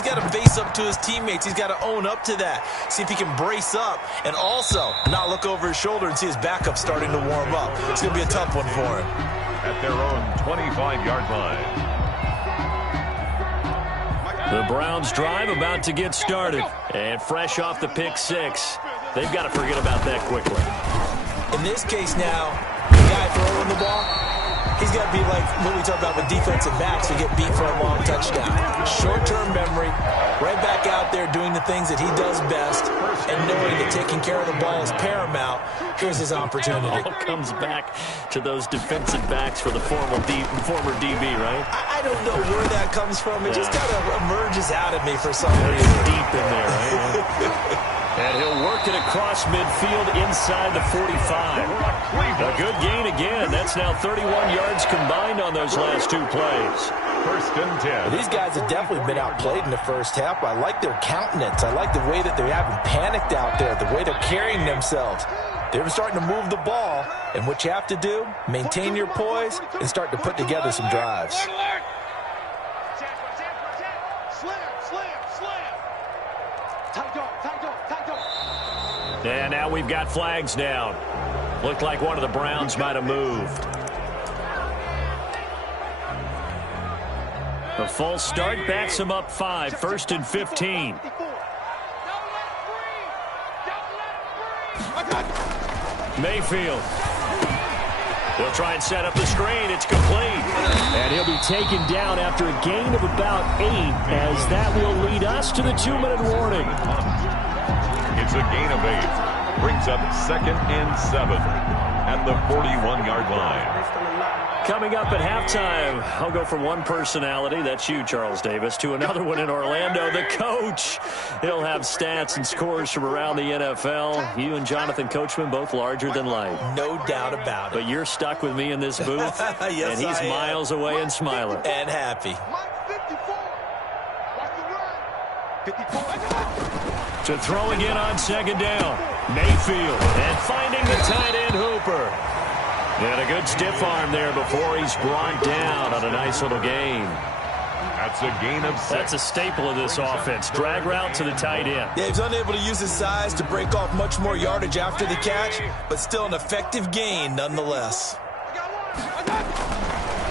he's got to face up to his teammates. He's got to own up to that. See if he can brace up and also not look over his shoulder and see his backup starting to warm up. It's going to be a tough one for him. At their own 25-yard line. The Browns drive about to get started. And fresh off the pick six, they've got to forget about that quickly. In this case now, the guy throwing the ball, he's got to be like what we talk about with defensive backs who get beat for a long touchdown. Short-term memory, right back out there doing the things that he does best, and knowing that taking care of the ball is paramount. Here's his opportunity. It all comes back to those defensive backs for the former DB, right? I don't know where that comes from. It just kind of emerges out of me for some reason. Deep in there, right? And he'll work it across midfield inside the 45. A good gain again. That's now 31 yards combined on those last two plays. First and 10. These guys have definitely been outplayed in the first half. I like their countenance. I like the way that they haven't panicked out there, the way they're carrying themselves. They're starting to move the ball, and what you have to do, maintain your poise and start to put together some drives. And now we've got flags down. Looked like one of the Browns might have moved. A false start backs him up 5, first and 15. Mayfield. He'll try and set up the screen. It's complete. And he'll be taken down after a gain of about 8, as that will lead us to the 2-minute warning. It's a gain of 8. Brings up second and 7 at the 41-yard line. Coming up at halftime, I'll go from one personality, that's you, Charles Davis, to another one in Orlando, the coach. He'll have stats and scores from around the NFL. You and Jonathan Coachman, both larger than life. No doubt about it. But you're stuck with me in this booth, yes, and he's miles away and smiling. And happy. To throw again on second down. Mayfield, and finding the tight end Hooper. And a good stiff arm there before he's brought down on a nice little gain. That's a gain of 6. That's a staple of this offense. Drag route to the tight end. Yeah, he's unable to use his size to break off much more yardage after the catch, but still an effective gain nonetheless.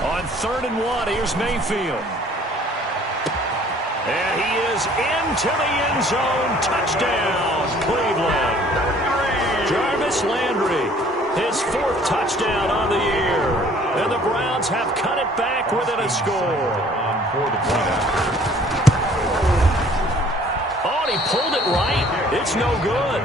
On 3rd and 1, here's Mayfield. And he is into the end zone. Touchdown, Cleveland. Jarvis Landry. His 4th touchdown on the year. And the Browns have cut it back within a score. For the point after. Oh, and he pulled it right. It's no good.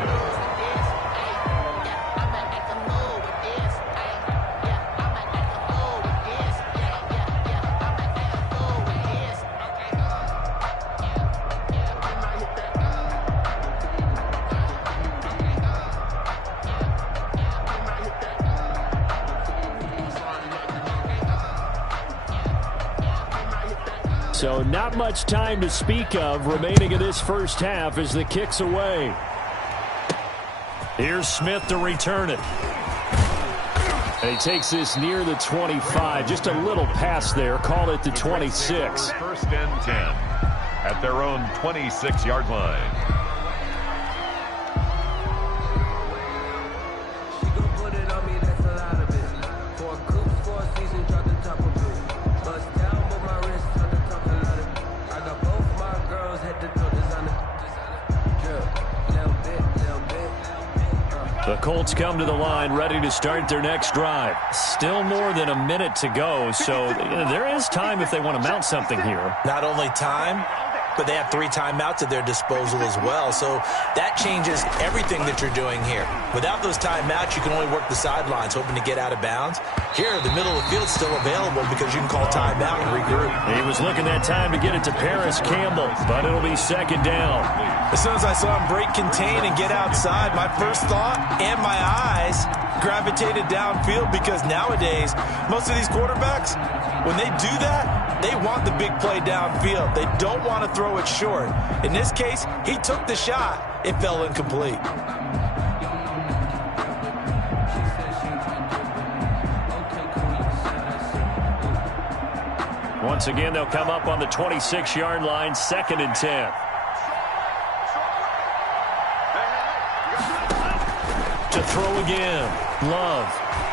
So not much time to speak of remaining in this first half as the kick's away. Here's Smith to return it. And he takes this near the 25. Just a little pass there. Call it the 26. First and 10 at their own 26-yard line. The Colts come to the line ready to start their next drive. Still more than a minute to go, so there is time if they want to mount something here. Not only time, but they have 3 timeouts at their disposal as well, so that changes everything that you're doing here. Without those timeouts, you can only work the sidelines, hoping to get out of bounds. Here, the middle of the field's still available because you can call timeout and regroup. He was looking that time to get it to Paris Campbell, but it'll be second down. As soon as I saw him break contain and get outside, my first thought and my eyes gravitated downfield, because nowadays, most of these quarterbacks, when they do that, they want the big play downfield. They don't want to throw it short. In this case, he took the shot. It fell incomplete. Once again, they'll come up on the 26-yard line, 2nd and 10. To throw again. Love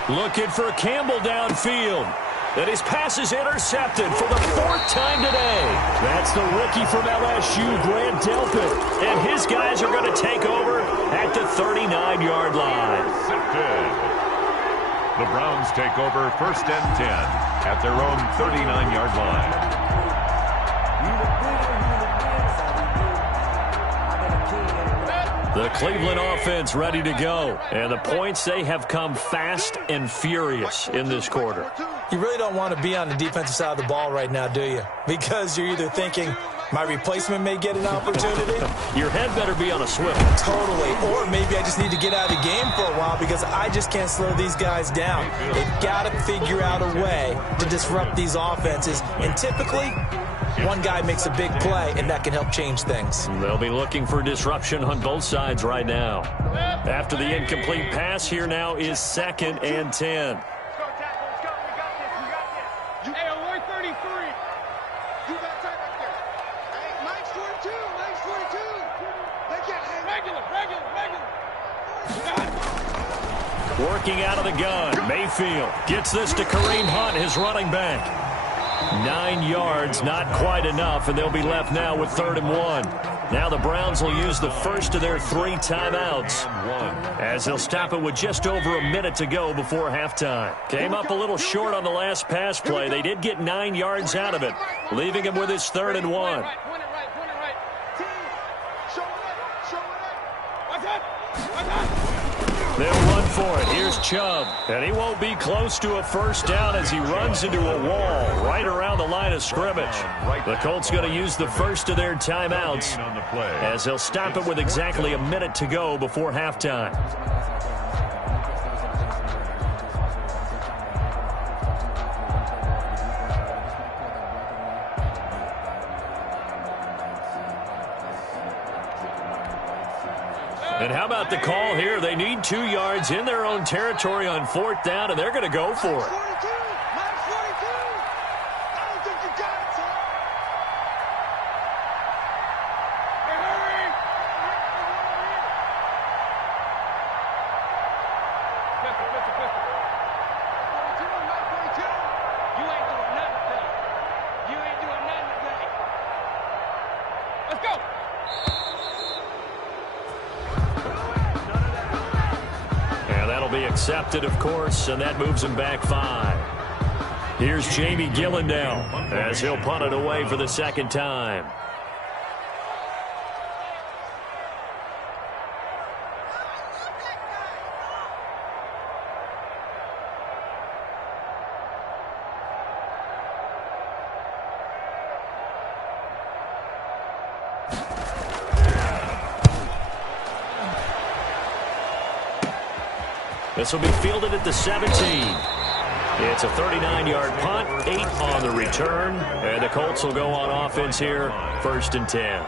looking for Campbell downfield. And his pass is intercepted for the 4th time today. That's the rookie from LSU, Grant Delpit. And his guys are going to take over at the 39-yard line. The Browns take over 1st and 10 at their own 39-yard line. The Cleveland offense ready to go. And the points, they have come fast and furious in this quarter. You really don't want to be on the defensive side of the ball right now, do you? Because you're either thinking, my replacement may get an opportunity. Your head better be on a swivel. Totally. Or maybe I just need to get out of the game for a while because I just can't slow these guys down. They've got to figure out a way to disrupt these offenses. And typically, one guy makes a big play, and that can help change things. They'll be looking for disruption on both sides right now. After the incomplete pass, here now is 2nd and 10. Working out of the gun, Mayfield gets this to Kareem Hunt, his running back. 9 yards, not quite enough, and they'll be left now with 3rd and 1. Now the Browns will use the first of their 3 timeouts as they'll stop it with just over a minute to go before halftime. Came up a little short on the last pass play. They did get 9 yards out of it, leaving him with his 3rd and 1. They'll run for it. Here's Chubb. And he won't be close to a first down as he runs into a wall right around the line of scrimmage. The Colts going to use the first of their timeouts as they'll stop it with exactly a minute to go before halftime. And how about the call here? They need 2 yards in their own territory on 4th down, and they're going to go for it. Accepted, of course, and that moves him back 5. Here's Jamie Gillen now as he'll punt it away for the 2nd time. This will be fielded at the 17. It's a 39-yard punt, 8 on the return, and the Colts will go on offense here, 1st and 10.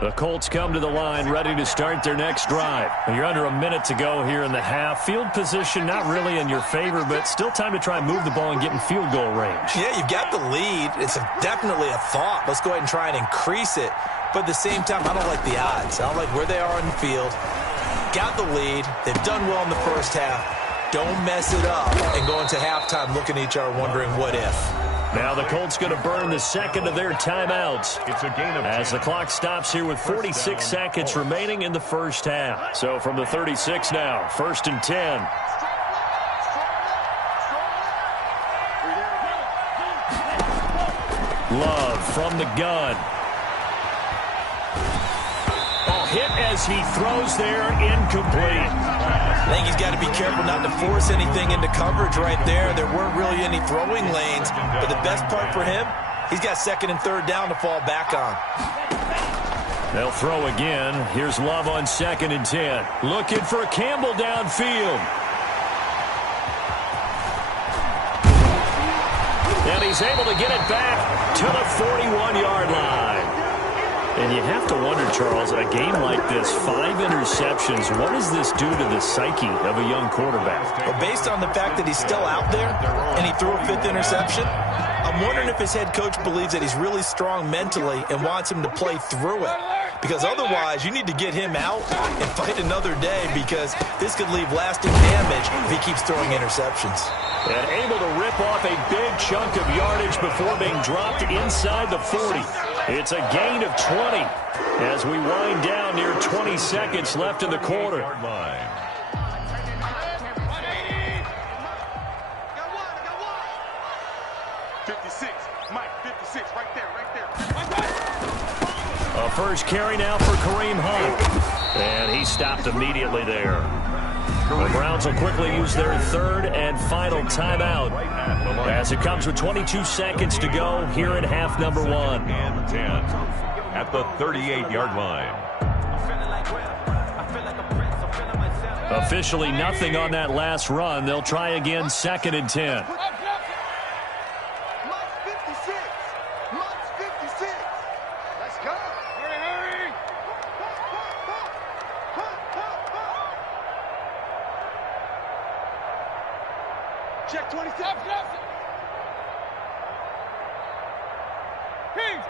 The Colts come to the line ready to start their next drive. You're under a minute to go here in the half. Field position not really in your favor, but still time to try and move the ball and get in field goal range. Yeah, you've got the lead. It's definitely a thought. Let's go ahead and try and increase it. But at the same time, I don't like the odds. I don't like where they are on the field. Got the lead. They've done well in the first half. Don't mess it up and go into halftime looking at each other wondering what if. Now the Colts going to burn the 2nd of their timeouts as the clock stops here with 46 seconds remaining in the first half. So from the 36 now, 1st and 10. Love from the gun. Hit as he throws there, incomplete. I think he's got to be careful not to force anything into coverage right there. There weren't really any throwing lanes, but the best part for him, he's got 2nd and 3rd down to fall back on. They'll throw again. Here's Love on 2nd and 10. Looking for Campbell downfield. And And he's able to get it back to the 41-yard line. And you have to wonder, Charles, a game like this, 5 interceptions, what does this do to the psyche of a young quarterback? Well, based on the fact that he's still out there and he threw a 5th interception, I'm wondering if his head coach believes that he's really strong mentally and wants him to play through it. Because otherwise, you need to get him out and fight another day, because this could leave lasting damage if he keeps throwing interceptions. And able to rip off a big chunk of yardage before being dropped inside the 40. It's a gain of 20 as we wind down near 20 seconds left in the quarter. 56, Mike, 56, right there. A first carry now for Kareem Hunt. And he stopped immediately there. The Browns will quickly use their 3rd and final timeout as it comes with 22 seconds to go here in half number 1. And 10 at the 38-yard line. Officially nothing on that last run. They'll try again, 2nd and 10. Check 27.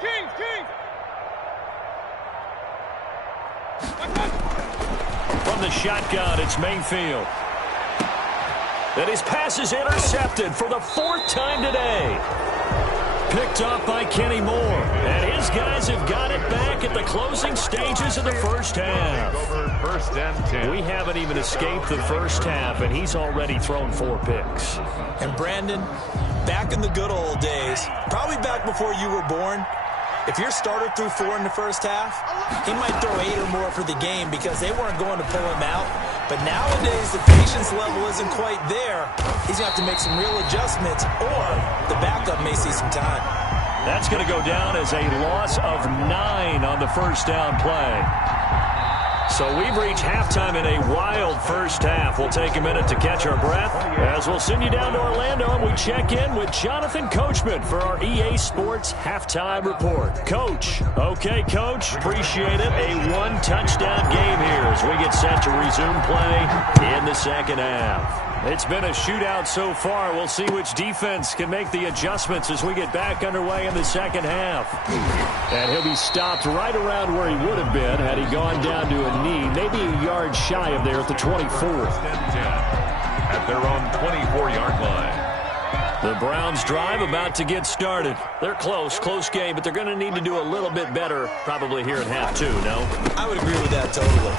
Kings. From the shotgun, it's Mayfield. And his pass is intercepted for the 4th time today. Picked up by Kenny Moore. And his guys have got it back at the closing stages of the first half. Over 1st and 10. We haven't even escaped the first half, and he's already thrown 4 picks. And Brandon, back in the good old days, probably back before you were born, if your starter threw 4 in the first half, he might throw 8 or more for the game because they weren't going to pull him out. But nowadays, the patience level isn't quite there. He's going to have to make some real adjustments, or the backup may see some time. That's going to go down as a loss of 9 on the first down play. So we've reached halftime in a wild first half. We'll take a minute to catch our breath as we'll send you down to Orlando and we check in with Jonathan Coachman for our EA Sports Halftime Report. Coach. Okay, Coach. Appreciate it. A 1-touchdown game here as we get set to resume play in the second half. It's been a shootout so far. We'll see which defense can make the adjustments as we get back underway in the second half. And he'll be stopped right around where he would have been had he gone down to a knee, maybe a yard shy of there at the 24. At their own 24-yard line. The Browns drive about to get started. They're close game, but they're going to need to do a little bit better probably here in half 2, no? I would agree with that totally.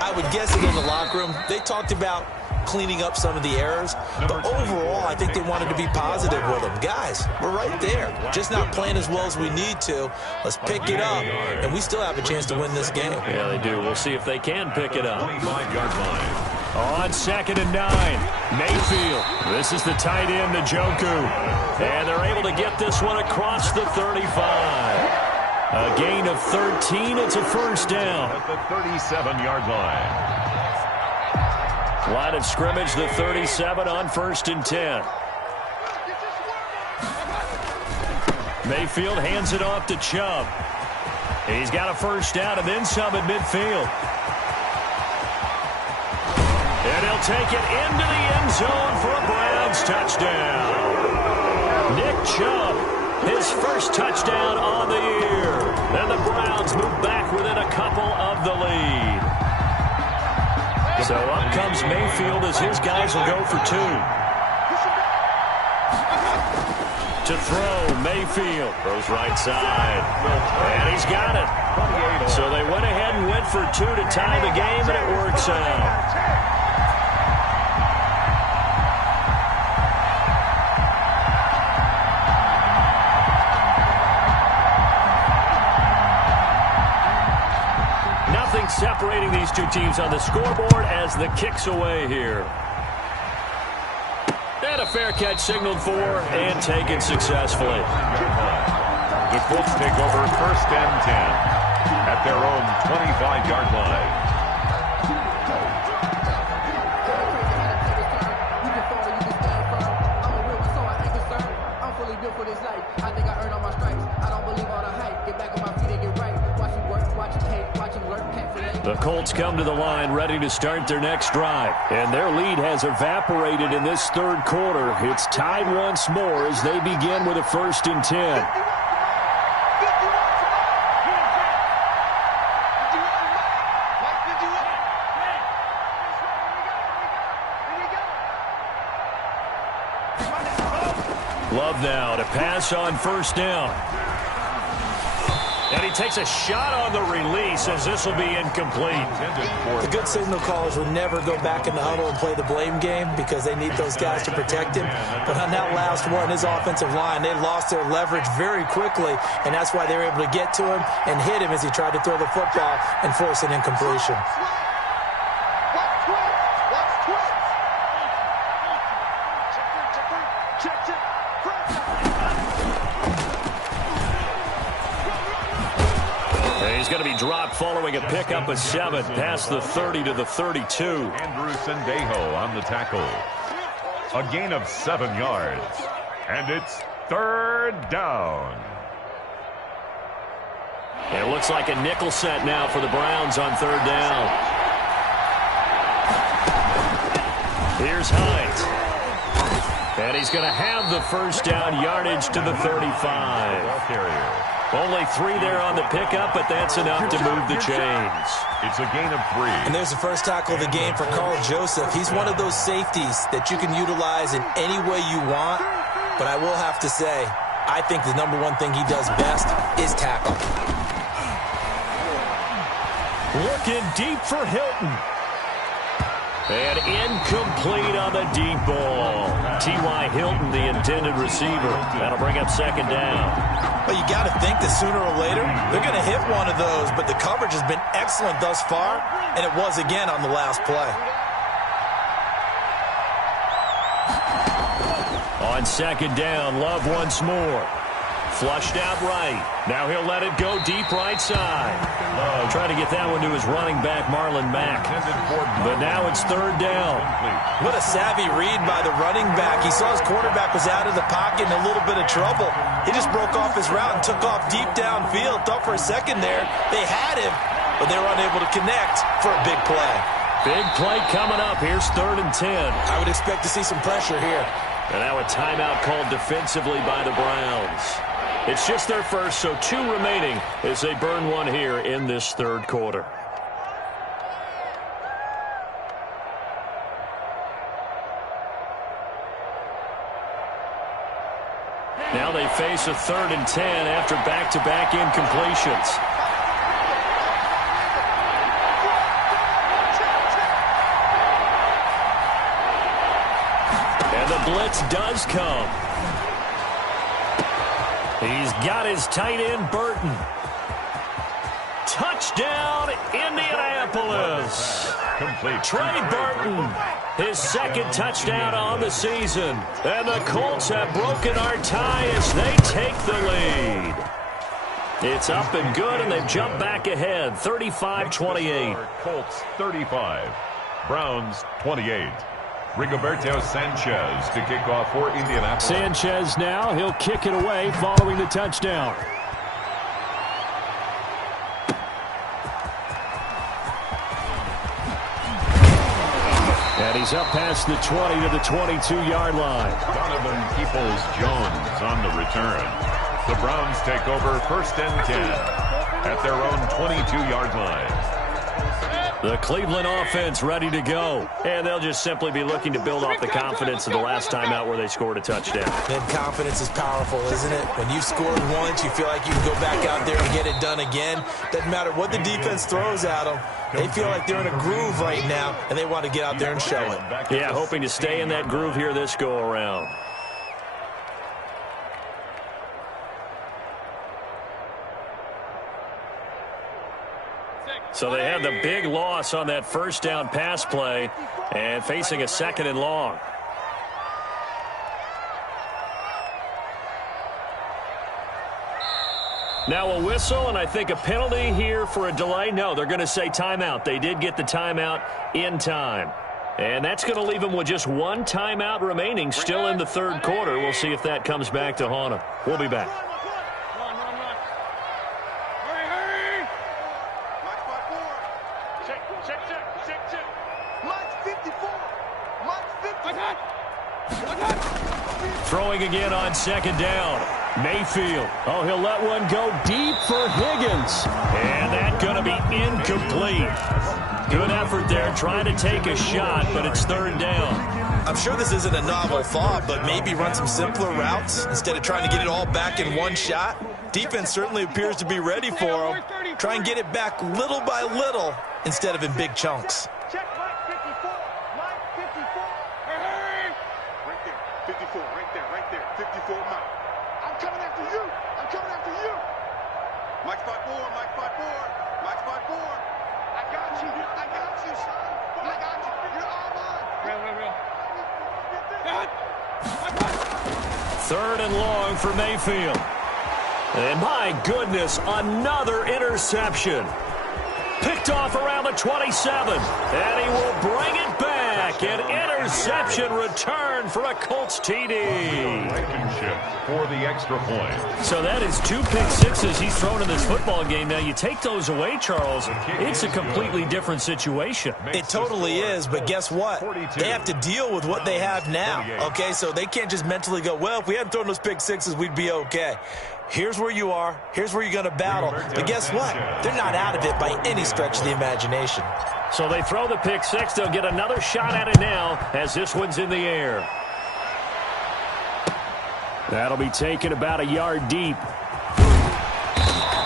I would guess that in the locker room, they talked about cleaning up some of the errors, but overall, I think they wanted to be positive with them. Guys, we're right there. Just not playing as well as we need to. Let's pick it up, and we still have a chance to win this game. Yeah, they do. We'll see if they can pick it up. 25-yard line. On 2nd and 9, Mayfield. This is the tight end, Njoku. And they're able to get this one across the 35. A gain of 13. It's a first down. At the 37-yard line. Line of scrimmage, the 37 on 1st and 10. Mayfield hands it off to Chubb. He's got a first down and then some at midfield. And he'll take it into the end zone for a Browns touchdown. Nick Chubb, his first touchdown on the year. And the Browns move back within a couple of the lead. So up comes Mayfield as his guys will go for 2. To throw, Mayfield throws right side. And he's got it. So they went ahead and went for 2 to tie the game, and it works out. Separating these two teams on the scoreboard as the kick's away here. And a fair catch signaled for and taken successfully. The Colts take over 1st and 10 at their own 25-yard line. The Colts come to the line ready to start their next drive. And their lead has evaporated in this third quarter. It's tied once more as they begin with a 1st and 10. Love now to pass on 1st down. And he takes a shot on the release as this will be incomplete. The good signal callers will never go back in the huddle and play the blame game because they need those guys to protect him. But on that last one, his offensive line, they lost their leverage very quickly, and that's why they were able to get to him and hit him as he tried to throw the football and force an incompletion. He's going to be dropped following a pickup of 7 past the 30 to the 32. Andrew Sendejo on the tackle. A gain of 7 yards. And it's 3rd down. It looks like a nickel set now for the Browns on 3rd down. Here's Hines. And he's going to have the 1st down, yardage to the 35. Only 3 there on the pickup, but that's enough to move the chains. It's a gain of 3. And there's the first tackle of the game for Carl Joseph. He's one of those safeties that you can utilize in any way you want. But I will have to say, I think the number one thing he does best is tackle. Looking deep for Hilton. And incomplete on the deep ball. T.Y. Hilton, the intended receiver. That'll bring up 2nd down. Well, you got to think that sooner or later, they're going to hit one of those, but the coverage has been excellent thus far, and it was again on the last play. On 2nd down, Love once more. Flushed out right. Now he'll let it go deep right side. Trying to get that one to his running back, Marlon Mack. But now it's 3rd down. What a savvy read by the running back. He saw his quarterback was out of the pocket in a little bit of trouble. He just broke off his route and took off deep downfield. Thought for a second there they had him, but they were unable to connect for a big play. Big play coming up. Here's 3rd and 10. I would expect to see some pressure here. And now a timeout called defensively by the Browns. It's just their first, so 2 remaining as they burn one here in this 3rd quarter. Now they face a 3rd and 10 after back-to-back incompletions. And the blitz does come. He's got his tight end, Burton. Touchdown, Indianapolis. Complete. Trey Burton, his 2nd touchdown on the season. And the Colts have broken our tie as they take the lead. It's up and good, and they've jumped back ahead, 35-28. Colts 35, Browns 28. Rigoberto Sanchez to kick off for Indianapolis. Sanchez now, he'll kick it away following the touchdown. And he's up past the 20 to the 22-yard line. Donovan Peoples-Jones on the return. The Browns take over 1st and 10 at their own 22-yard line. The Cleveland offense ready to go. And they'll just simply be looking to build off the confidence of the last time out where they scored a touchdown. And confidence is powerful, isn't it? When you've scored once, you feel like you can go back out there and get it done again. Doesn't matter what the defense throws at them. They feel like they're in a groove right now, and they want to get out there and show it. Yeah, hoping to stay in that groove here this go-around. So they had the big loss on that 1st down pass play and facing a 2nd and long. Now a whistle and I think a penalty here for a delay. No, they're going to say timeout. They did get the timeout in time. And that's going to leave them with just 1 timeout remaining still in the 3rd quarter. We'll see if that comes back to haunt them. We'll be back. Check. Mike's 54. Mike's 54. Throwing again on second down. Mayfield. Oh, he'll let one go deep for Higgins. And that's going to be incomplete. Good effort there, trying to take a shot, but it's third down. I'm sure this isn't a novel thought, but maybe run some simpler routes instead of trying to get it all back in one shot. Defense certainly appears to be ready for him. Try and get it back little by little instead of in big chunks. Check Mike 54. Mike 54. Hey! Right there. 54. Right there. 54 Mike. I'm coming after you. Mike's 5-4. Mike's 5-4. I got you, son. I got you. You're all mine. Third and long for Mayfield. And my goodness, another interception. Picked off around the 27. And he will bring it back. An interception return for a Colts TD. Blankenship for the extra point. So that is 2 pick sixes he's thrown in this football game. Now, you take those away, Charles, it's a completely different situation. It totally is, but guess what? They have to deal with what they have now, okay? So they can't just mentally go, well, if we hadn't thrown those pick sixes, we'd be okay. Here's where you are. Here's where you're going to battle. But guess what? They're not out of it by any stretch of the imagination. So they throw the pick six. They'll get another shot at it now as this one's in the air. That'll be taken about a yard deep.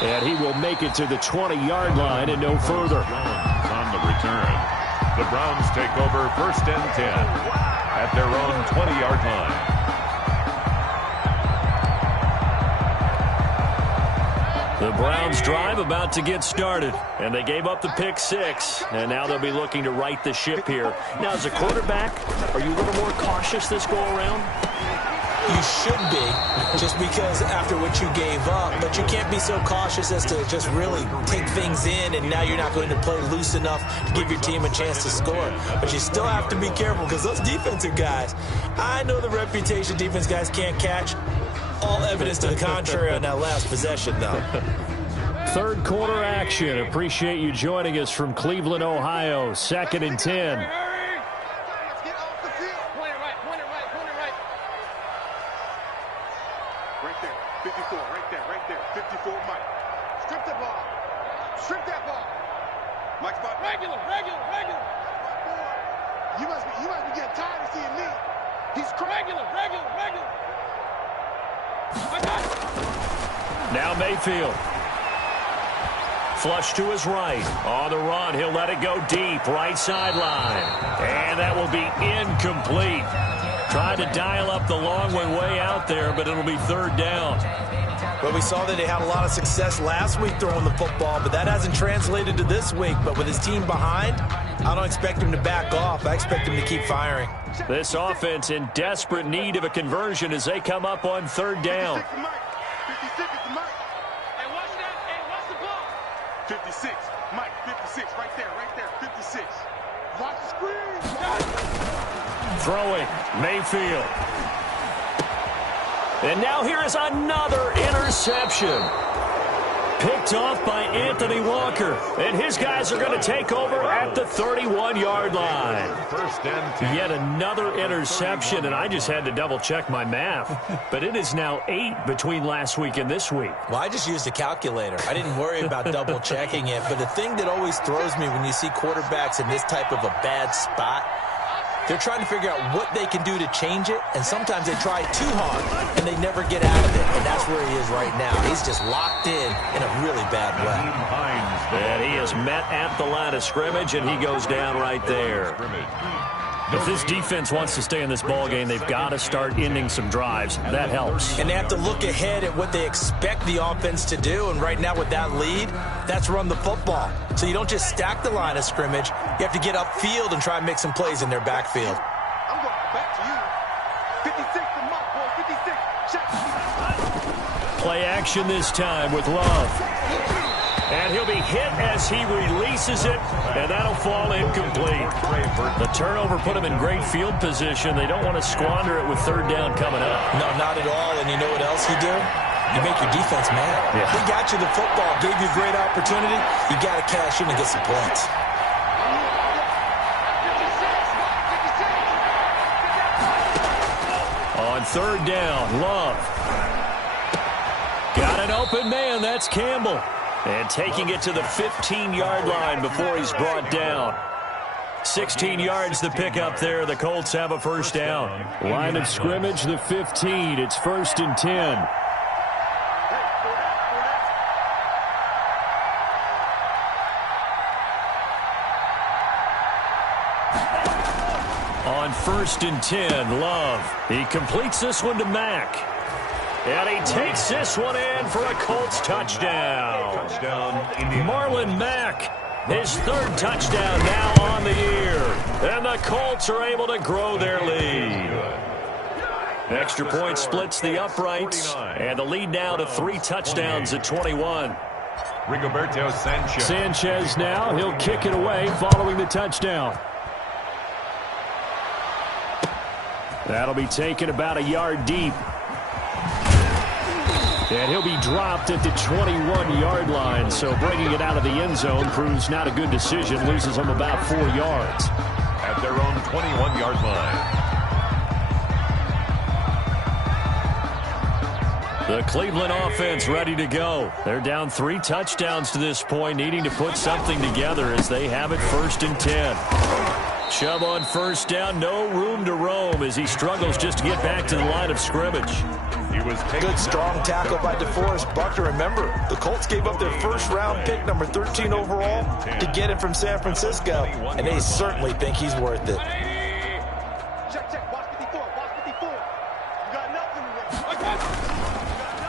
And he will make it to the 20-yard line and no further. On the return. The Browns take over first and 10 at their own 20-yard line. The Browns drive about to get started, and they gave up the pick six, and now they'll be looking to right the ship here. Now, as a quarterback, are you a little more cautious this go-around? You should be, just because after what you gave up, but you can't be so cautious as to just really take things in, and now you're not going to play loose enough to give your team a chance to score. But you still have to be careful because those defensive guys, I know the reputation defense guys can't catch. All evidence to the contrary on that last possession, though. Third quarter action. Appreciate you joining us from Cleveland, Ohio. 2nd and 10. Let's get off the field. Point it right. Right there. 54. Right there. 54 Mike. Strip that ball. Mike's 5. Regular. You must be getting tired of seeing me. He's regular. Now Mayfield. Flush to his right. On the run, he'll let it go deep. Right sideline. And that will be incomplete. Trying to dial up the long way out there, but it'll be third down. Well, we saw that they had a lot of success last week throwing the football, but that hasn't translated to this week. But with his team behind, I don't expect him to back off. I expect him to keep firing. This offense in desperate need of a conversion as they come up on third down. 56 is the Mike. Hey, watch that. Hey, watch the ball. 56. Mike, 56. Right there. 56. Watch the screen. Throwing. Mayfield. And now here is another interception. Picked off by Anthony Walker. And his guys are going to take over at the 31-yard line. First and 10. Yet another interception, and I just had to double-check my math. But it is now 8 between last week and this week. Well, I just used a calculator. I didn't worry about double-checking it. But the thing that always throws me when you see quarterbacks in this type of a bad spot, they're trying to figure out what they can do to change it, and sometimes they try too hard, and they never get out of it, and that's where he is right now. He's just locked in a really bad way. And he is met at the line of scrimmage, and he goes down right there. If this defense wants to stay in this ballgame, they've got to start ending some drives. That helps. And they have to look ahead at what they expect the offense to do, and right now with that lead, that's run the football. So you don't just stack the line of scrimmage. You have to get upfield and try and make some plays in their backfield. I'm going back to you. 56 to Mike, boy. 56. Check. Play action this time with Love. And he'll be hit as he releases it, and that'll fall incomplete. The turnover put him in great field position. They don't want to squander it with third down coming up. No, not at all. And you know what else you do? You make your defense mad. Yeah. He got you the football, gave you a great opportunity. You got to cash in and get some points. third down. Love. Got an open man. That's Campbell. And taking it to the 15-yard line before he's brought down. 16 yards the pickup there. The Colts have a first down. Line of scrimmage, the 15. It's 1st and 10. On 1st and 10, Love. He completes this one to Mack. And he takes this one in for a Colts touchdown. Marlon Mack, his third touchdown now on the year. And the Colts are able to grow their lead. Extra point splits the uprights. And the lead now to 3 touchdowns at 21. Rigoberto Sanchez. Sanchez now, he'll kick it away following the touchdown. That'll be taken about a yard deep. And he'll be dropped at the 21-yard line, so bringing it out of the end zone proves not a good decision. Loses him about 4 yards. At their own 21-yard line. The Cleveland offense ready to go. They're down 3 touchdowns to this point, needing to put something together as they have it 1st and 10. Chubb on first down, no room to roam as he struggles just to get back to the line of scrimmage. He was good strong tackle by DeForest Buckner. Remember, the Colts gave up their first-round pick, number 13 overall, to get him from San Francisco, and they certainly think he's worth it.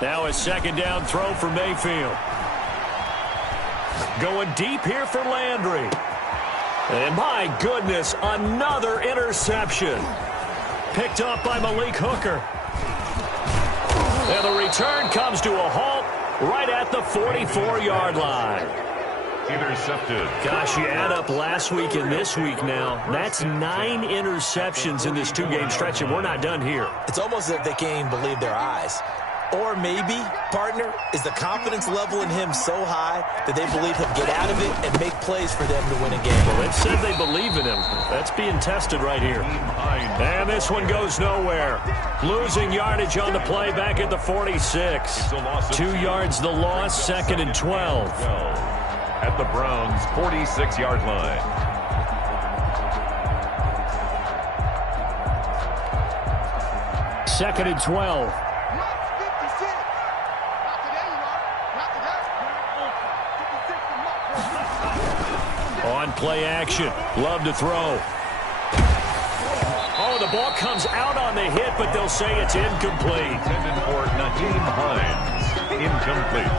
Now a second down throw for Mayfield. Going deep here for Landry. And my goodness, another interception. Picked up by Malik Hooker. And the return comes to a halt right at the 44-yard line. Intercepted. Gosh, you add up last week and this week now. That's 9 interceptions in this 2-game stretch, and we're not done here. It's almost as if they can't even believe their eyes. Or maybe, partner, is the confidence level in him so high that they believe he'll get out of it and make plays for them to win a game. Well, they've said they believe in him. That's being tested right here. And this one goes nowhere. Losing yardage on the play back at the 46. 2 yards the loss, 2nd and 12. At the Browns' 46-yard line. Second and 12. On play action. Love to throw. Oh, the ball comes out on the hit, but they'll say it's incomplete. Intended for Naheem Hines. Incomplete.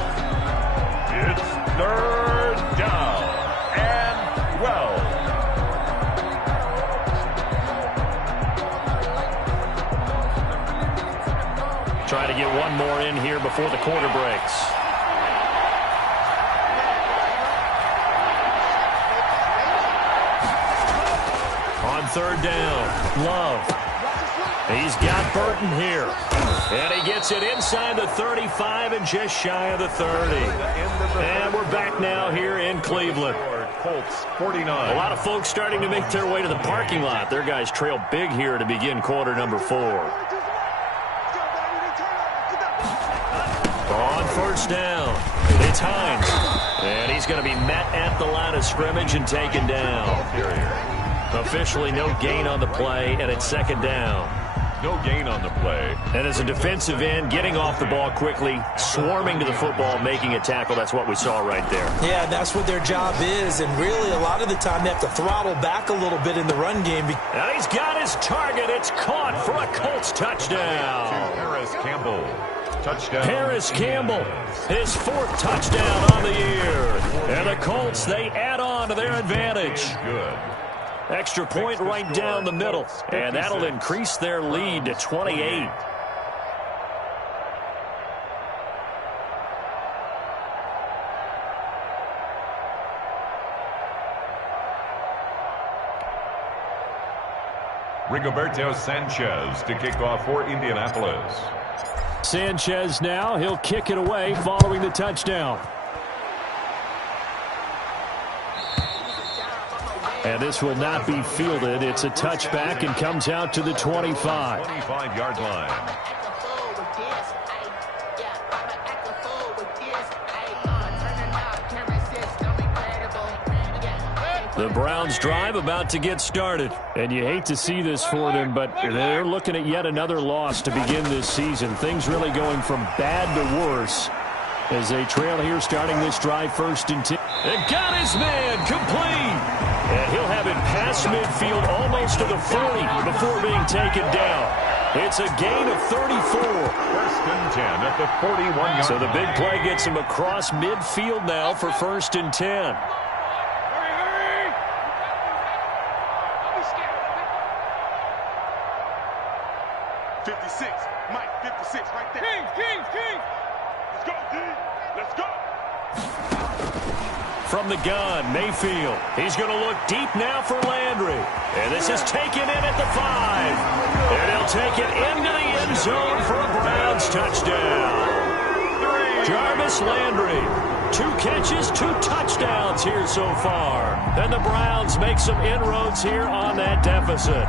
It's 3rd down and 12. Try to get one more in here before the quarter breaks. On 3rd down, Love. He's got Burton here. And he gets it inside the 35 and just shy of the 30. And we're back now here in Cleveland. Colts 49. A lot of folks starting to make their way to the parking lot. Their guys trail big here to begin quarter number 4. On 1st down, it's Hines. And he's going to be met at the line of scrimmage and taken down. Officially no gain on the play, and it's 2nd down. No gain on the play. And as a defensive end, getting off the ball quickly, swarming to the football, making a tackle, that's what we saw right there. Yeah, that's what their job is, and really a lot of the time they have to throttle back a little bit in the run game. And he's got his target. It's caught for a Colts touchdown. Harris Campbell. Touchdown. Harris Campbell, his 4th touchdown on the year. And the Colts, they add on to their advantage. Good. Extra point right down the middle. And that'll increase their lead to 28. Rigoberto Sanchez to kick off for Indianapolis. Sanchez now, he'll kick it away following the touchdown. And this will not be fielded. It's a touchback and comes out to the 25. 25-yard line. The Browns drive about to get started. And you hate to see this for them, but they're looking at yet another loss to begin this season. Things really going from bad to worse as they trail here starting this drive 1st and 10. And got his man complete. And he'll have it past midfield almost to the 40 before being taken down. It's a gain of 34. 1st and 10 at the 41-yard. So the big play gets him across midfield now for 1st and 10. 56, Mike, 56, right there. King. Let's go, D. Let's go. From the gun, Mayfield. He's going to look deep now for Landry. And this is taken in at the 5. And he'll take it into the end zone for a Browns touchdown. Jarvis Landry. 2 catches, 2 touchdowns here so far. And the Browns make some inroads here on that deficit.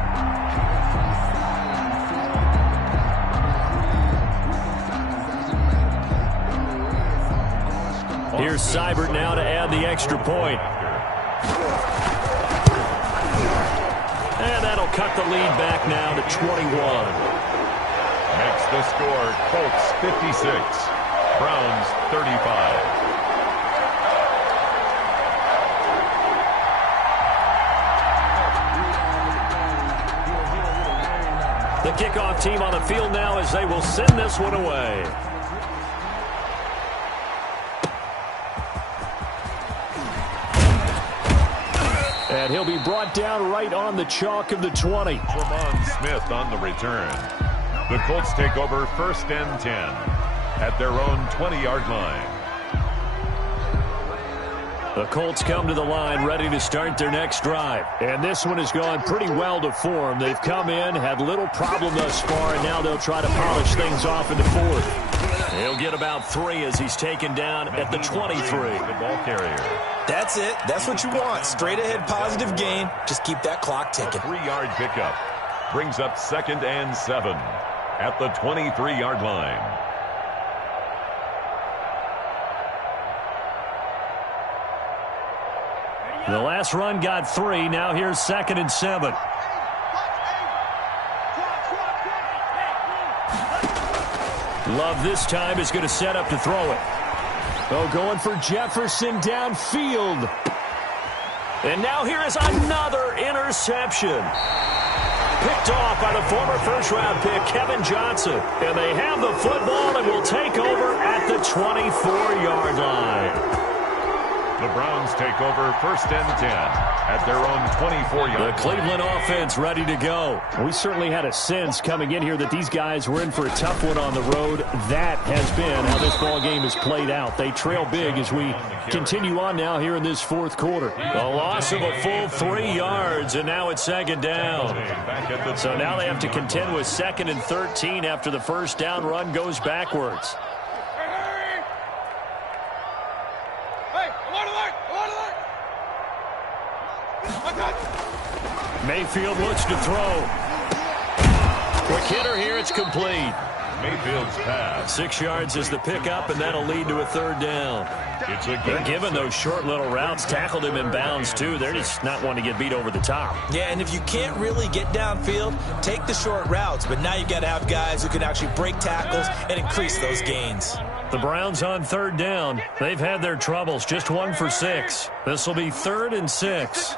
Here's Seibert now to add the extra point. And that'll cut the lead back now to 21. Makes the score Colts 56, Browns 35. The kickoff team on the field now as they will send this one away. And he'll be brought down right on the chalk of the 20. Tremont Smith on the return. The Colts take over 1st and 10 at their own 20-yard line. The Colts come to the line ready to start their next drive. And this one has gone pretty well to form. They've come in, had little problem thus far, and now they'll try to polish things off in the 4th. He'll get about 3 as he's taken down at the 23. The ball carrier. That's it. That's what you want. Straight ahead positive gain. Just keep that clock ticking. 3-yard pickup. Brings up 2nd and 7 at the 23-yard line. The last run got 3. Now here's 2nd and 7. Love this time is going to set up to throw it. Oh, going for Jefferson downfield. And now here is another interception. Picked off by the former first-round pick, Kevin Johnson. And they have the football and will take over at the 24-yard line. The Browns take over 1st and 10 at their own 24-yard line. The Cleveland offense ready to go. We certainly had a sense coming in here that these guys were in for a tough one on the road. That has been how this ball game has played out. They trail big as we continue on now here in this 4th quarter. A loss of a full 3 yards, and now it's 2nd down. So now they have to contend with 2nd and 13 after the first down run goes backwards. Mayfield looks to throw. Quick hitter here, it's complete. Mayfield's pass. 6 yards is the pickup, and that'll lead to a 3rd down. It's a They're giving those short little routes, tackled him in bounds too. They're just not wanting to get beat over the top. Yeah, and if you can't really get downfield, take the short routes. But now you got to have guys who can actually break tackles and increase those gains. The Browns on 3rd down. They've had their troubles, just 1 for 6. This will be 3rd and 6.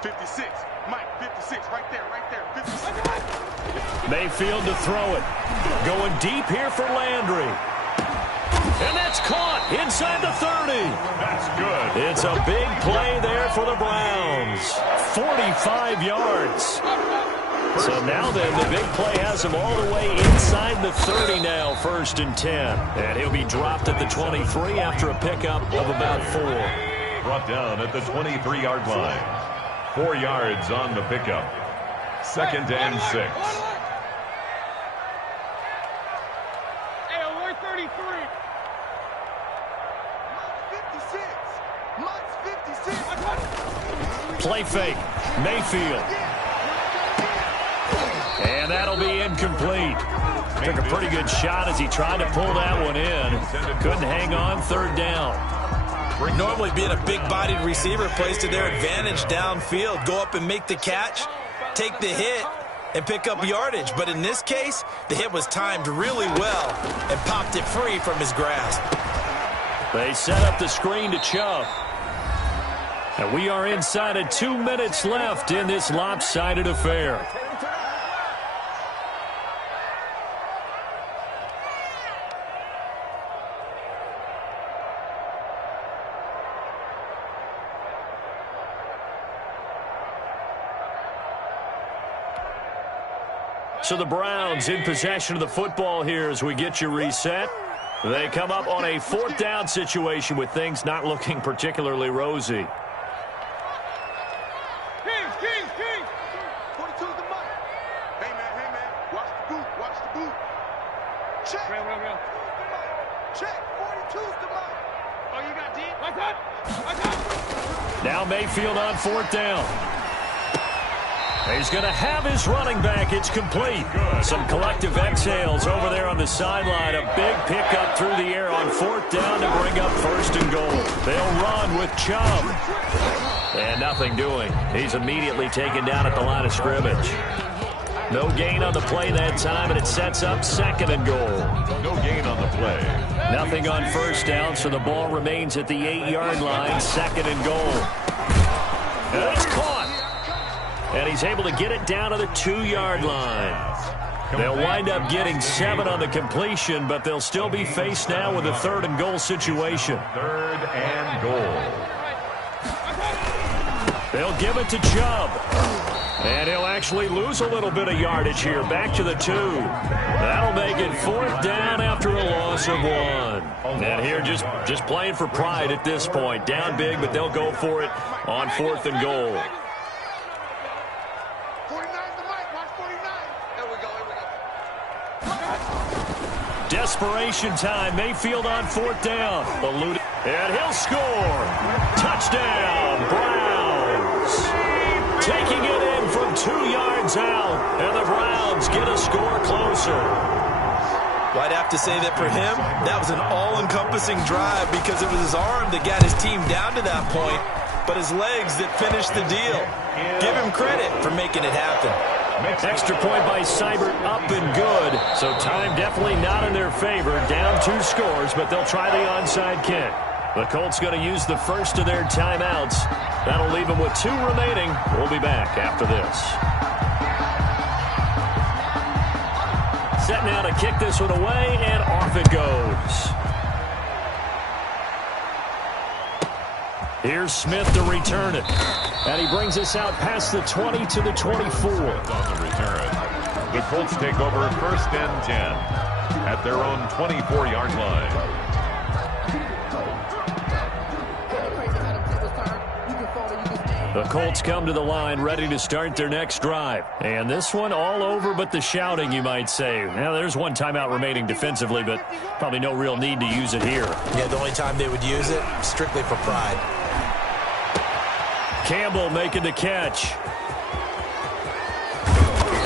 56, Mike, 56, right there, 56. Mayfield to throw it. Going deep here for Landry. And that's caught inside the 30. That's good. It's a big play there for the Browns. 45 yards. So now then, the big play has him all the way inside the 30 now, 1st and 10. And he'll be dropped at the 23 after a pickup of about 4. Brought down at the 23-yard line. 4 yards on the pickup. 2nd and 6. Hey, alert 33. 56. Play fake. Mayfield. And that'll be incomplete. Took a pretty good shot as he tried to pull that one in. Couldn't hang on. Third down. Normally being a big-bodied receiver plays to their advantage downfield. Go up and make the catch, take the hit, and pick up yardage. But in this case, the hit was timed really well and popped it free from his grasp. They set up the screen to Chubb. And we are inside of 2 minutes left in this lopsided affair. So the Browns in possession of the football here as we get you reset. They come up on a fourth down situation with things not looking particularly rosy. King. 42's the mic. Hey, man. Watch the boot. Check. Real. Check. 42's the mic. Oh, you got deep? Watch out. Now Mayfield on fourth down. He's going to have his running back. It's complete. Some collective exhales over there on the sideline. A big pickup through the air on fourth down to bring up first and goal. They'll run with Chubb. And nothing doing. He's immediately taken down at the line of scrimmage. No gain on the play that time, and it sets up second and goal. No gain on the play. Nothing on first down, so the ball remains at the 8-yard line, second and goal. And it's caught. And he's able to get it down to the 2-yard line. They'll wind up getting 7 on the completion, but they'll still be faced now with a third and goal situation. Third and goal. They'll give it to Chubb. And he'll actually lose a little bit of yardage here. Back to the 2. That'll make it fourth down after a loss of 1. And here just playing for pride at this point. Down big, but they'll go for it on fourth and goal. Desperation time. Mayfield on fourth down. Eluded. And he'll score. Touchdown, Browns. Taking it in from 2 yards out. And the Browns get a score closer. Well, I'd have to say that for him, that was an all-encompassing drive because it was his arm that got his team down to that point, but his legs that finished the deal. Give him credit for making it happen. Extra point by Seibert, up and good. So time definitely not in their favor. Down 2 scores, but they'll try the onside kick. The Colts going to use the first of their timeouts. That'll leave them with 2 remaining. We'll be back after this. Set now to kick this one away, and off it goes. Here's Smith to return it. And he brings us out past the 20 to the 24. On the return. The Colts take over first and 10 at their own 24-yard line. The Colts come to the line ready to start their next drive. And this one all over but the shouting, you might say. Now, there's 1 timeout remaining defensively, but probably no real need to use it here. Yeah, the only time they would use it, strictly for pride. Campbell making the catch.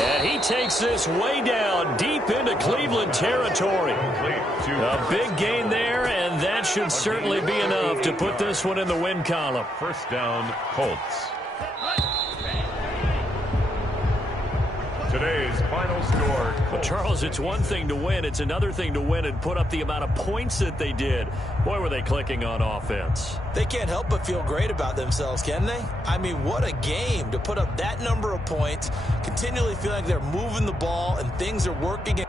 And he takes this way down deep into Cleveland territory. A big gain there, and that should certainly be enough to put this one in the win column. First down, Colts. Today's final score. Well, Charles, it's one thing to win. It's another thing to win and put up the amount of points that they did. Boy, were they clicking on offense. They can't help but feel great about themselves, can they? I mean, what a game to put up that number of points, continually feeling like they're moving the ball and things are working.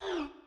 mic.